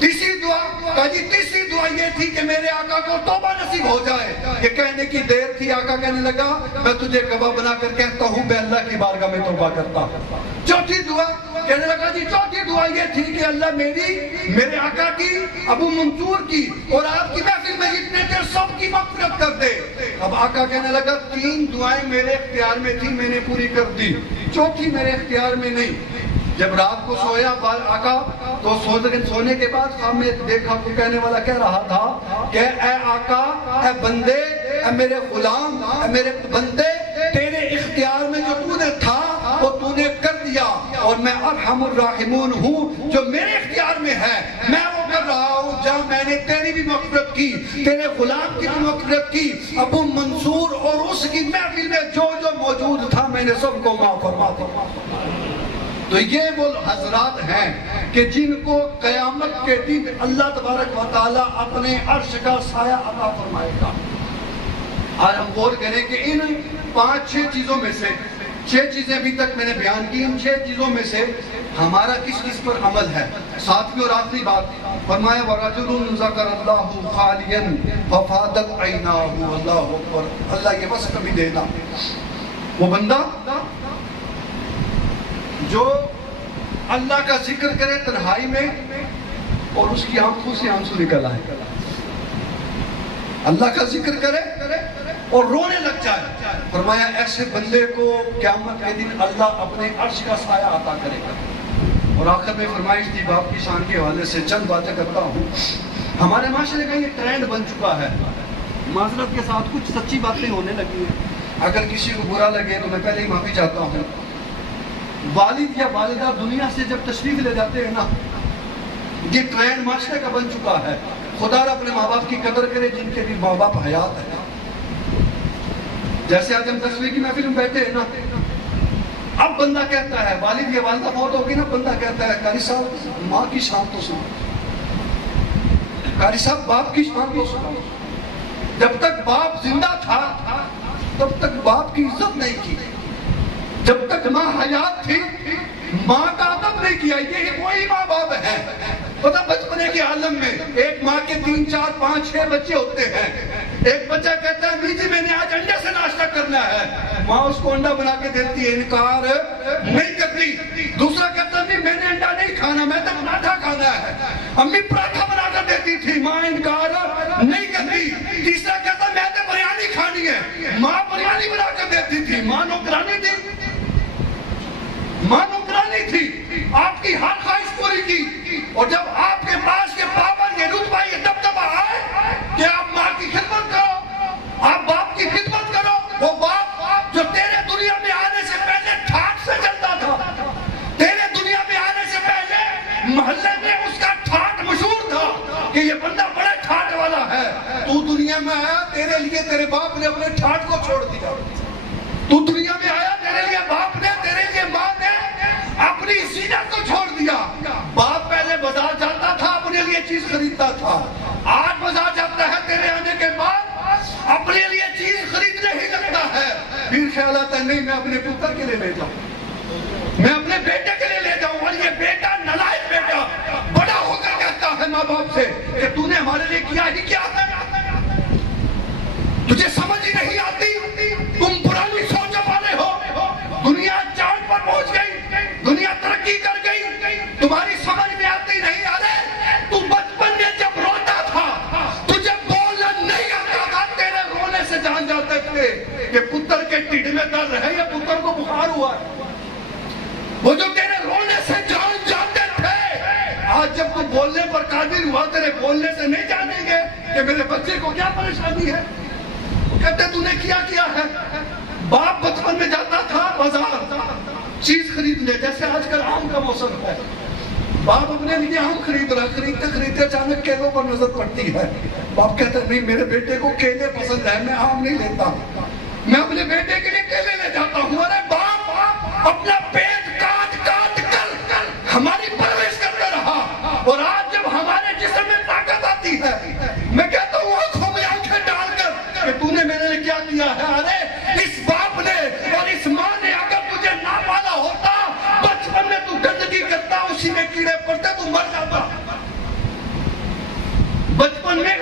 تیسری دعا؟ کہا جی تیسری دعا یہ تھی کہ میرے آقا کو توبہ نصیب ہو جائے. یہ کہنے کی دیر تھی، آقا کہنے لگا میں تجھے گواہ بنا کر کہتا ہوں میں اللہ کی بارگاہ میں توبہ کرتا ہوں. چوتھی دعا؟ کہنے لگا جی چوتھی دعا یہ تھی کہ اللہ میرے آقا کی، ابو منصور کی اور آپ کی محفل میں جتنے تھے سب کی مغفرت کر دے. اب آقا کہنے لگا 3 دعائیں میرے اختیار میں تھی میں نے پوری کر دی، چوتھی میرے اختیار میں نہیں. جب رات کو سویا آقا تو سونے کے بعد خواب میں دیکھا کہ کہنے والا کہہ رہا تھا کہ اے آقا، اے بندے، اے میرے غلام، اے میرے بندے، تیرے اختیار میں جو تو نے تھا وہ تو نے کر دیا اور میں ارحم الراحمون ہوں، جو میرے اختیار میں ہے میں وہ کر رہا ہوں. جب میں نے تیری بھی مغفرت کی، تیرے غلام کی بھی مغفرت کی، ابو منصور اور اس کی محفل میں جو موجود تھا میں نے سب کو معاف فرما دیا. تو یہ وہ حضرات ہیں کہ جن کو قیامت کے دن اللہ تبارک و تعالیٰ اپنے عرش کا سایہ عطا فرمائے گا. آج ہم غور کریں کہ ان 5-6 چیزوں میں سے 6 چیزیں ابھی تک میں نے بیان کی، ان 6 چیزوں میں سے ہمارا کس پر عمل ہے. ساتویں اور آخری بات فرمایا وَرَجُلٌ ذَكَرَ اللَّهُ خَالِيًا فَفَاضَتْ عَيْنَاهُ. اللہ اکبر. اللہ یہ بس کبھی دینا وہ بندہ جو اللہ کا ذکر کرے تنہائی میں اور اس کی آنکھوں سے آنسو نکل آئے. اللہ کا ذکر کرے اور رونے لگ جائے. فرمایا ایسے بندے کو قیامت کے دن اللہ اپنے عرش کا سایہ عطا کرے گا. اور آخر میں فرمائش تھی باپ کی شان کے حوالے سے چند باتیں کرتا ہوں. ہمارے معاشرے کا یہ ٹرینڈ بن چکا ہے، معذرت کے ساتھ کچھ سچی باتیں ہونے لگی ہیں. اگر کسی کو برا لگے تو میں پہلے ہی معافی چاہتا ہوں. والد یا والدہ دنیا سے جب تشریف لے جاتے ہیں نا، یہ ٹرینڈ معاشرے کا بن چکا ہے. خدا را اپنے ماں باپ کی قدر کرے جن کے بھی ماں باپ حیات ہیں. جیسے آج ہم 10ویں کی محفل میں بیٹھے ہیں نا, اب بندہ کہتا ہے, والد یا والدہ موت ہوگی نا, بندہ کہتا ہے قاری صاحب ماں کی شان تو سنو, قاری صاحب باپ کی شان تو سنو. جب تک باپ زندہ تھا تب تک باپ کی عزت نہیں کی, جب تک ماں حیات تھی ماں کا ادب نہیں کیا. یہ وہی ماں باپ ہے. پتہ بچپنے کے عالم میں ایک ماں کے 3 4 5 6 بچے ہوتے ہیں. ایک بچہ کہتا ہے میجی میں نے آج انڈے سے ناشتہ کرنا ہے, ماں اس کو انڈا بنا کے دیتی ہے, انکار نہیں کرتی. دوسرا کہتا ہے میں نے انڈا نہیں کھانا, میں تو پراٹھا کھانا ہے, امی پراٹھا بنا کر دیتی تھی, ماں انکار نہیں کرتی. تیسرا کہتا ہے میں تو بریانی کھانی ہے, ماں بریانی بنا کر دیتی تھی. ماں نوکرانی تھی, ماں نوکرانی تھی, آپ کی ہر خواہش پوری کی. اور جب آپ کے پاس کے پاپا یہ رتبہ یہ دبدبہ آئے کہ آپ ماں کی خدمت کرو, آپ باپ کی خدمت کرو, وہ باپ جو تیرے دنیا میں آنے سے پہلے ٹھاٹ سے چلتا تھا, تیرے دنیا میں آنے سے پہلے محلے میں اس کا ٹھاٹ مشہور تھا کہ یہ بندہ بڑے ٹھاٹ والا ہے, تو دنیا میں آیا تیرے لیے تیرے باپ نے اپنے ٹھاٹ کو چھوڑ دیا. تو دنیا میں آیا تیرے لیے باپ نے, تیرے لیے ماں نے اپنی زینت کو چھوڑ دیا. باپ پہلے بازار جاتا تھا, اپنے لیے چیز خریدتا تھا, آج بازار جاتا ہے تیرے آنے کے بعد اپنے لیے چیز خریدنے ہی لگتا ہے. پھر خیال آتا ہے نہیں میں اپنے پتر کے لیے لے جاؤں, میں اپنے بیٹے کے لیے لے جاؤں. اور یہ بیٹا نالائق بیٹا بڑا ہو کر کہتا ہے ماں باپ سے کہ تو نے ہمارے لیے کیا ہی کیا ہے, تجھے سمجھ ہی نہیں آتی, تم پرانی سوچ والے ہو. دنیا چاند پر پہنچ گئی, دنیا ترقی کر گئی, تمہاری سمجھ میں آتی نہیں. ارے تو بچپن میں جب روتا تھا تجھے بولنا نہیں آتا تھا, تیرے رونے سے جان جاتے تھے کہ پتر کے ٹھڈ میں درد ہے یا پتر کو بخار ہوا ہے. وہ جو تیرے رونے سے جان جاتے تھے, آج جب تو بولنے پر قادر ہوا تیرے بولنے سے نہیں جانیں گے کہ میرے بچے کو کیا پریشانی ہے. کہتے تو نے کیا ہے. باپ بچپن میں جاتا تھا بازار چیز خریدنے, جیسے آج کل آم کا موسم ہے, باپ اپنے لیے آم خرید رہا, خریدتے خریدتے اچانک کیلوں پر نظر پڑتی ہے. باپ کہتا ہے نہیں میرے بیٹے کو کیلے پسند ہے, میں آم نہیں لیتا, میں اپنے بیٹے کے لیے کیلے لے جاتا ہوں. ارے باپ اپنا پیٹ کاٹ کاٹ کر ہماری پرورش کرتا رہا, اور آج جب ہمارے جسم میں طاقت آتی ہے میں کہتا ہوں آنکھوں میں آنکھیں ڈال کر کہ تو نے میرے لیے کیا کیا ہے. ارے اس باپ نے اور اس ماں نے اگر تجھے نہ پالا ہوتا, بچپن میں تو گندگی کرتا, اسی میں کیڑے پڑتے, تو مر جاتا. بچپن میں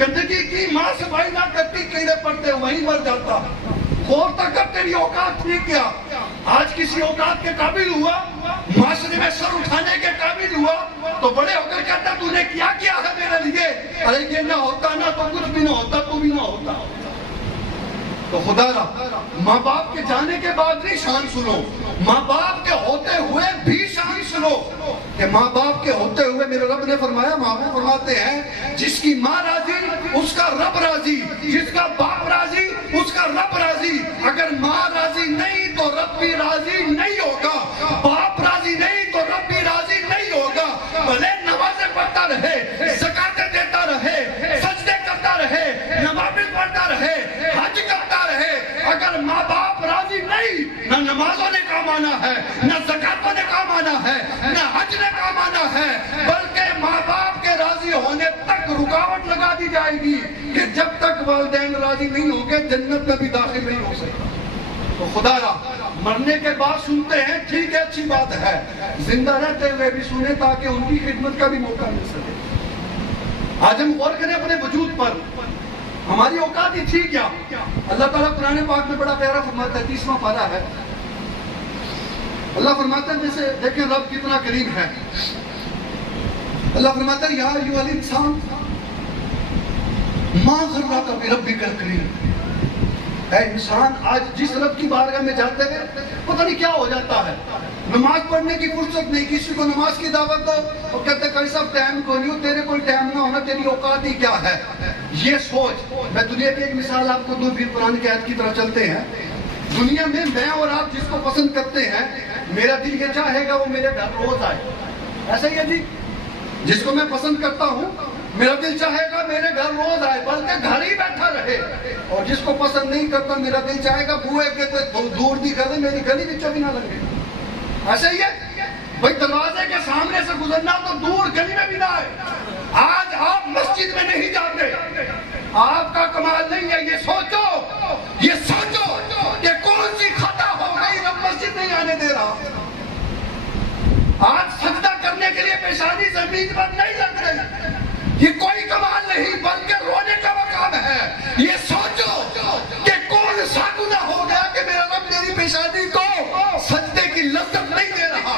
گندگی کی, ماں صفائی نہ کرتی, کیڑے پڑتے, وہیں مر جاتا. اور تک تیری اوقات تھی کیا, آج کسی اوقات کے قابل ہوا, معاشرے میں سر اٹھانے کے قابل ہوا, تو بڑے ہو کر کہتا تو نے کیا ہے میرے لیے. ارے یہ نہ ہوتا نا تو کچھ بھی نہ ہوتا, تو بھی نہ ہوتا. تو خدا را ماں باپ کے جانے کے بعد بھی شان سنو, ماں باپ کے ہوتے ہوئے بھی شان سنو. کہ ماں باپ کے ہوتے ہوئے میرے رب نے فرمایا, محبوب فرماتے ہیں جس کی ماں راضی اس کا رب راضی, جس کا باپ راضی اس کا رب راضی. اگر ماں راضی نہیں تو رب بھی راضی نہیں ہوگا, باپ راضی نہیں تو رب بھی راضی نہیں ہوگا. بھلے نمازیں پڑھتا رہے, زکاتیں دیتا رہے, سجدے کرتا رہے, نوافل پڑھتا رہے, حج کرتا رہے, اگر ماں باپ راضی نہیں, نہ نمازوں نے کام آنا ہے, نہ زکاتوں نے کام آنا ہے, نہ حج نے کام آنا ہے, بلکہ ماں باپ کے راضی ہونے تک رکاوٹ لگا دی جائے گی کہ جب تک والدین راضی نہیں ہوں گے جنت میں بھی داخل نہیں ہو سکتا. تو خدا را مرنے کے بعد سنتے ہیں, ٹھیک ہے اچھی بات ہے, زندہ رہتے ہوئے بھی سنیں تاکہ ان کی خدمت کا بھی موقع مل سکے. آج ہم غور کریں اپنے وجود پر, ہماری اوقات ہی تھی کیا. اللہ تعالیٰ قرآن پاک میں بڑا پیارا فرماتا ہے, 30واں پارہ ہے. اللہ فرماتا ہے, جیسے دیکھیں رب کتنا کریم ہے. اللہ فرماتا ہے یا ایھا الانسان ما غرک بربک الکریم. اے انسان, آج جس رب کی بارگاہ میں جاتے ہیں پتہ نہیں کیا ہو جاتا ہے. نماز پڑھنے کی فرصت نہیں, کسی کو نماز کی دعوت دو اور کہتے ہیں کہ صاحب ٹائم کوئی نہیں ہو, تیرے کوئی ٹائم نہ ہونا, تیری اوقات ہی کیا ہے. یہ سوچ, میں دنیا کی ایک مثال آپ کو دوں, پھر قرآن کی آیت کی طرف چلتے ہیں. دنیا میں میں اور آپ جس کو پسند کرتے ہیں, میرا دل یہ چاہے گا وہ میرے گھر روز آئے, ایسا ہی ہے جی. جس کو میں پسند کرتا ہوں میرا دل چاہے گا میرے گھر روز آئے بلکہ گھر ہی بیٹھا رہے، اور جس کو پسند نہیں کرتا میرا دل چاہے گا بوئے کے دور دی گلے میری گلی بچوں بھی نہ لگے۔ ایسا ہی ہے بھائی، دروازے کے سامنے سے گزرنا تو دور گلی میں بھی نہ آئے۔ آج آپ مسجد میں نہیں جاتے، آپ کا کمال نہیں ہے، یہ سوچو کہ کون سی خطا ہو گئی رب مسجد نہیں آنے دے رہا۔ آج سجدہ کرنے کے لیے پیشانی زمین پر نہیں لگ رہی، یہ کوئی کمال نہیں بلکہ رونے کا مقام ہے۔ یہ سوچو کہ کون سا گناہ ہو گیا کہ میرا رب میری پیشانی کو سجدے کی لذت نہیں دے رہا۔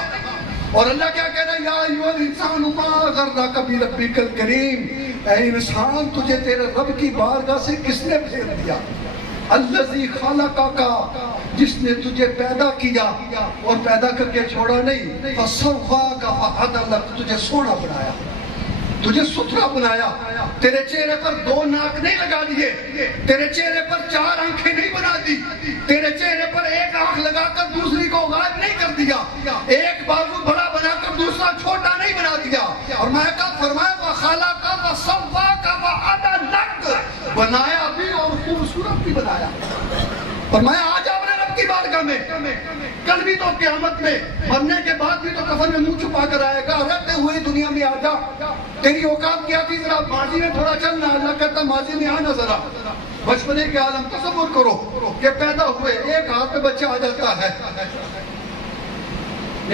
اور اللہ کیا کہہ رہا ہے، یا ایھا الانسان ما غرک بربک الکریم، اے انسان تجھے تیرے رب کی بارگاہ سے کس نے پھیر دیا؟ الذی خلقک، جس نے تجھے پیدا کیا اور پیدا کر کے چھوڑا نہیں، فسواک فعدلک، تجھے سونا بنایا، تجھے ستھرا بنایا، تیرے چہرے پر 2 ناک نہیں لگا دیے، تیرے چہرے پر 4 آنکھیں نہیں بنا دی، تیرے چہرے پر 1 آنکھ لگا کر دوسری کو غائب نہیں کر دیا، ایک بازو بڑا بنا کر دوسرا چھوٹا نہیں بنا دیا، اور میں کہا فرمایا وَخَلَقَ وَسَوَّاكَ وَعَدَلَكَ، بنایا بھی اور خوبصورت بھی بنایا۔ فرمایا آ جا اپنے رب کی بارگاہ میں، کل بھی تو قیامت میں، مرنے کے بعد بھی تو کفن میں منہ چھپا کر آئے گا، رہتے ہوئے دنیا میں آ جا، تیری اوقات کیا تھی ذرا ماضی میں تھوڑا چلنا، اللہ کہتا ماضی میں آنا ذرا، بچپنے کے عالم تصور کرو کہ پیدا ہوئے 1 ہاتھ پہ بچہ آ جاتا ہے،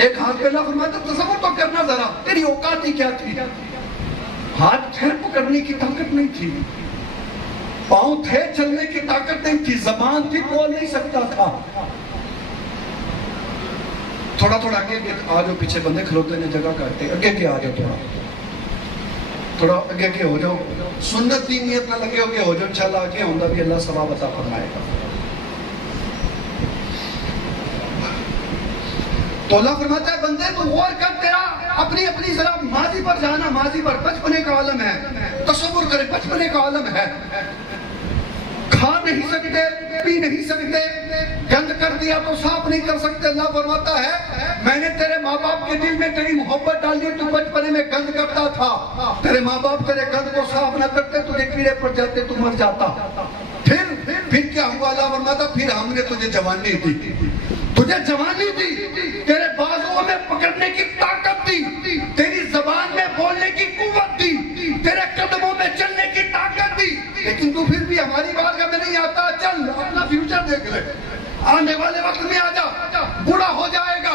1 ہاتھ پہ اللہ فرماتا تصور تو کرنا ذرا، تیری اوقات ہی کیا تھی؟ ہاتھ پھر پکڑنے کی طاقت نہیں تھی، پاؤں تھے چلنے کی طاقت نہیں تھی، زبان تھی بول نہیں سکتا تھا۔ تھوڑا تھوڑا آگے آ جاؤ، پیچھے بندے کھلوتے نے جگہ کرتے، اگے کے آ جاؤ، تھوڑا اگے کے ہو جاؤ، سنت دی نیت نہ لگے ہو جاؤ، انشاءاللہ آگے ہوندہ بھی اللہ ثواب عطا فرمائے گا۔ تو اللہ فرماتا ہے بندے تو غور کر، تیرا اپنی ذرا ماضی پر جانا، ماضی پر بچپنے کا عالم ہے، تصور کرے بچپنے کا عالم ہے، کھا نہیں سکتے، پی نہیں سکتے، گند کر دیا تو صاف نہیں کر سکتے۔ اللہ فرماتا ہے میں نے تیرے ماں باپ کے دل میں تیری محبت ڈال دی، تو بچپنے میں گند کرتا تھا، تیرے ماں باپ تیرے گند کو صاف نہ کرتے، تجھے کیڑے پڑ جاتے، تو مر جاتا۔ پھر کیا ہوا؟ اللہ فرماتا پھر ہم نے تجھے جوانی دی، تیرے بازوؤں میں پکڑنے کی طاقت دی، تیری زبان میں بولنے کی قوت دی، تیرے قدموں میں چلنے کی طاقت دی، لیکن تو پھر بھی ہماری بارگاہ میں نہیں آتا۔ چل اپنا فیوچر دیکھ لے، آنے والے وقت میں آ جا، بوڑھا ہو جائے گا،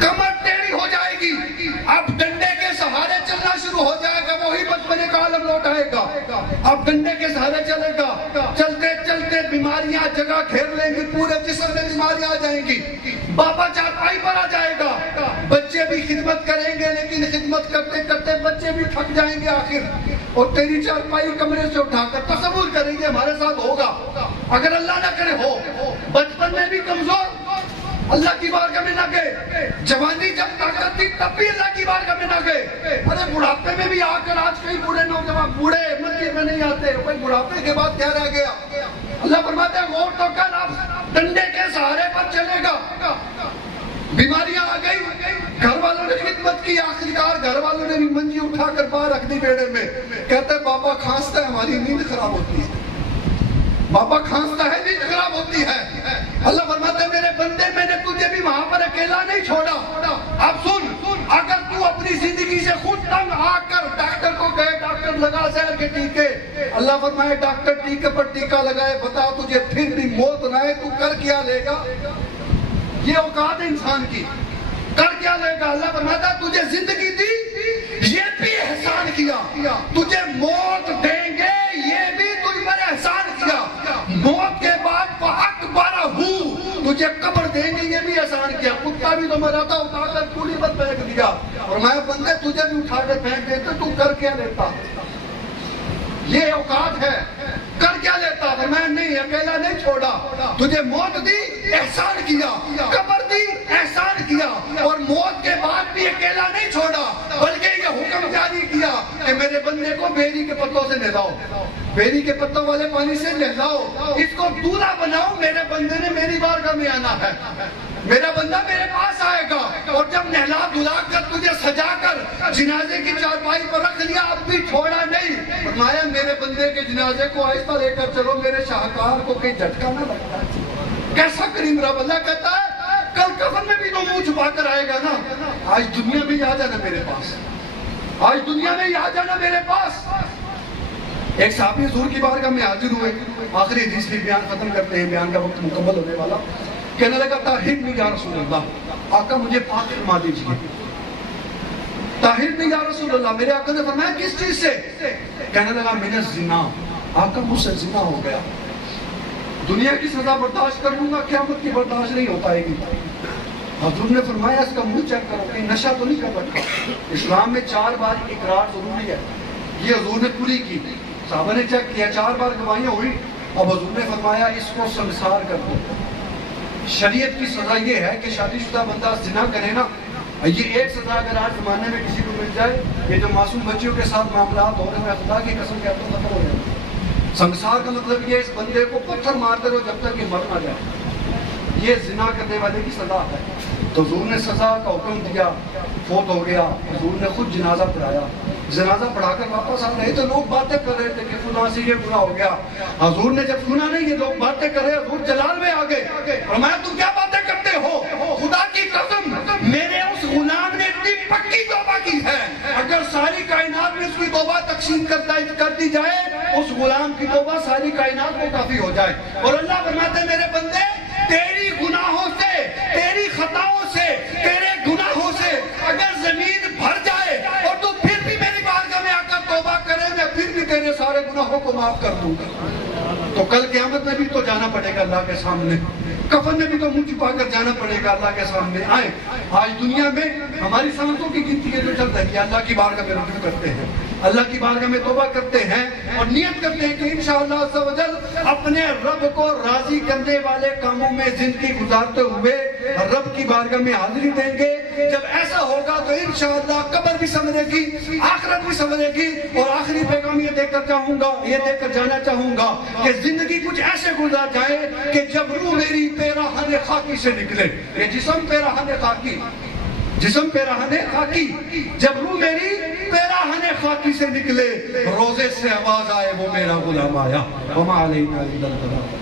کمر ٹیڑھی ہو جائے گی، اب ڈنڈے کے سہارے چلنا شروع ہو جائے گا، وہی بچپنے کا عالم لوٹ آئے گا، اب ڈنڈے کے سہارے چلے گا، چلتے چلتے بیماریاں جگہ گھیر لیں گی، پورے جسم میں بیماریاں آ جائیں گی، بابا چارپائی پر آ جائے گا، بچے بھی خدمت کریں گے لیکن خدمت کرتے کرتے بچے بھی تھک جائیں گے آخر، اور تیری چارپائی کمرے سے اٹھا کر تصور کریں گے ہمارے ساتھ ہوگا، اگر اللہ نہ کرے ہو، بچپن میں بھی کمزور، اللہ کی بارگاہ میں نہ گئے، جوانی جب طاقت تھی تب بھی اللہ کی بارگاہ میں نہ گئے، ارے بڑھاپے میں بھی آ کر آج کئی بوڑھے نوجوان بوڑھے مسجد میں نہیں آتے، بھائی بڑھاپے کے بعد کیا رہ گیا؟ اللہ فرماتا ہے غور تو کر، اب ڈنڈے کے سہارے پر چلے گا، بیماریاں آ گئی، گھر والوں نے خدمت کی، آخرکار گھر والوں نے بھی منجی اٹھا کر باہر رکھ دی بیڑے میں، کہتے ہیں بابا کھانستا ہے، ہماری نیند خراب ہوتی ہے، بابا کھانستا ہے، نیند خراب ہوتی ہے۔ اللہ فرماتا ہے میرے بندے میں نے تجھے بھی وہاں پر اکیلا نہیں چھوڑا۔ اب سن، اگر تو اپنی زندگی سے خود تنگ آ کر ڈاکٹر کو کہے ڈاکٹر لگا زہر کے ٹیکے، اللہ فرمائے ڈاکٹر ٹیکے پر ٹیکا لگائے، بتا تجھے پھر بھی موت نہ آئے، تو کر کیا لے گا؟ یہ اوقات ہے انسان کی، کر کیا لے گا؟ اللہ فرماتا ہے تجھے زندگی دی، یہ بھی احسان کیا، تجھے موت دیں گے، یہ بھی تجھ پر احسان کیا، موت کے بعد تجھے قبر دیں گے، یہ بھی احسان کیا، کتا بھی تو مرا تھا، اٹھا کر کوڑی پر پھینک دیا، اور میں بندے تجھے بھی اٹھا کر پھینک دیتے، تو کر کیا لیتا؟ یہ اوقات ہے، کر کیا لیتا؟ میں نہیں، اکیلا نہیں چھوڑا، تجھے موت دی، احسان کیا، قبر دی، احسان کیا، اور موت کے بعد بھی اکیلا نہیں چھوڑا، بلکہ یہ حکم جاری کیا کہ میرے بندے کو بیری کے پتوں سے نہلاؤ، بیری کے پتوں والے پانی سے نہلاؤ، اس کو دودھا بناؤ، میرے بندے نے میری بارگاہ میں آنا ہے، میرا بندہ میرے پاس آئے گا، اور جب نہلا دھلا کر تجھے سجا کر جنازے کی چارپائی پر رکھ لیا، اب بھی چھوڑا نہیں، فرمایا میرے بندے کے جنازے کو آہستہ لے کر چلو، میرے شاہکار کو کہیں جھٹکا نہ لگتا ہے۔ کیسا کریم رب، اللہ کہتا ہے کل کفن میں بھی تو منہ چھپا کر آئے گا نا، آج دنیا میں ہی آ جانا میرے پاس، آج دنیا میں ہی آ جانا میرے پاس۔ ایک صحابی حضور کی بارگاہ میں حاضر ہوئے، آخری حدیث بھی بیان ختم کرتے ہیں، بیان کا وقت مکمل ہونے والا، کہنے لگا طاہرنی یا رسول اللہ، آقا مجھے پاک فرما دیجیے۔ طاہرنی یا رسول اللہ، میرے آقا نے فرمایا کس چیز سے؟ کہنے لگا من الزنا، آقا مجھ سے زنا ہو گیا، دنیا کی سزا برداشت کر لوں گا، قیامت کی برداشت نہیں ہو پائے گی۔ حضور نے فرمایا اس کا منہ چیک کرو کہ نشہ تو نہیں کر رکھا۔ اسلام میں 4 بار اقرار ضروری ہے، یہ حضور نے پوری کی، صحابہ نے چیک کیا، 4 بار گواہیاں ہوئی، اب حضور نے فرمایا اس کو سنسار کر دو۔ شریعت کی سزا یہ ہے کہ شادی شدہ بندہ زنا کرے نا، یہ ایک سزا اگر آج زمانے میں کسی کو مل جائے، یہ جو معصوم بچیوں کے ساتھ معاملات ہو رہے ہیں، خدا کی قسم کہتا ہوں ختم ہو جائے۔ سنسار کا مطلب یہ اس بندے کو پتھر مارتے رہو جب تک یہ مر نہ جائے، یہ زنا کرنے والے کی سزا ہے۔ تو حضور نے سزا کا حکم دیا، فوت ہو گیا، حضور نے خود جنازہ پڑھایا، جنازہ پڑھا کر واپس آ رہے تو لوگ باتیں کر رہے تھے کہ فلاں سے یہ گناہ ہو گیا۔ حضور نے جب سنا نہیں یہ لوگ باتیں کر رہے، حضور جلال میں آ گئے، فرمایا تم کیا باتیں کرتے ہو؟ خدا کی قسم میرے اس غلام نے اتنی پکی توبہ کی ہے، اگر ساری کائنات میں اس کی توبہ تقسیم کر دی جائے، اس غلام کی توبہ ساری کائنات کو کافی ہو جائے۔ اور اللہ فرماتے ہیں میرے بندے تیری گناہوں سے، تیری خطاؤں سے، تیرے گناہوں سے اگر زمین بھر جائے اور تو پھر بھی میری بارگاہ میں آ کر توبہ کرے، میں پھر بھی تیرے سارے گناہوں کو معاف کر دوں گا۔ تو کل قیامت میں بھی تو جانا پڑے گا اللہ کے سامنے، کفن میں بھی تو منہ چھپا کر جانا پڑے گا اللہ کے سامنے۔ آئے آج دنیا میں ہماری سانسوں کی گنتی ہے جو چل رہی ہے، اللہ کی بارگاہ میں رجوع کرتے ہیں، اللہ کی بارگاہ میں توبہ کرتے ہیں اور نیت کرتے ہیں کہ انشاءاللہ عز و جل اپنے رب کو راضی کرنے والے کاموں میں زندگی گزارتے ہوئے رب کی بارگاہ میں حاضری دیں گے۔ جب ایسا ہوگا تو انشاءاللہ قبر بھی سنورے گی، آخرت بھی سنورے گی، اور آخری پیغام یہ دے کر چاہوں گا، یہ دے کر جانا چاہوں گا کہ زندگی کچھ ایسے گزار جائے کہ جب روح میری پیراہن خاکی سے نکلے، یہ جسم پیراہن خاکی، جسم پیراہن خاکی، جب روح میری پیراہن خاکی سے نکلے، روزے سے آواز آئے وہ میرا غلام آیا، وما علینا الا البلاغ۔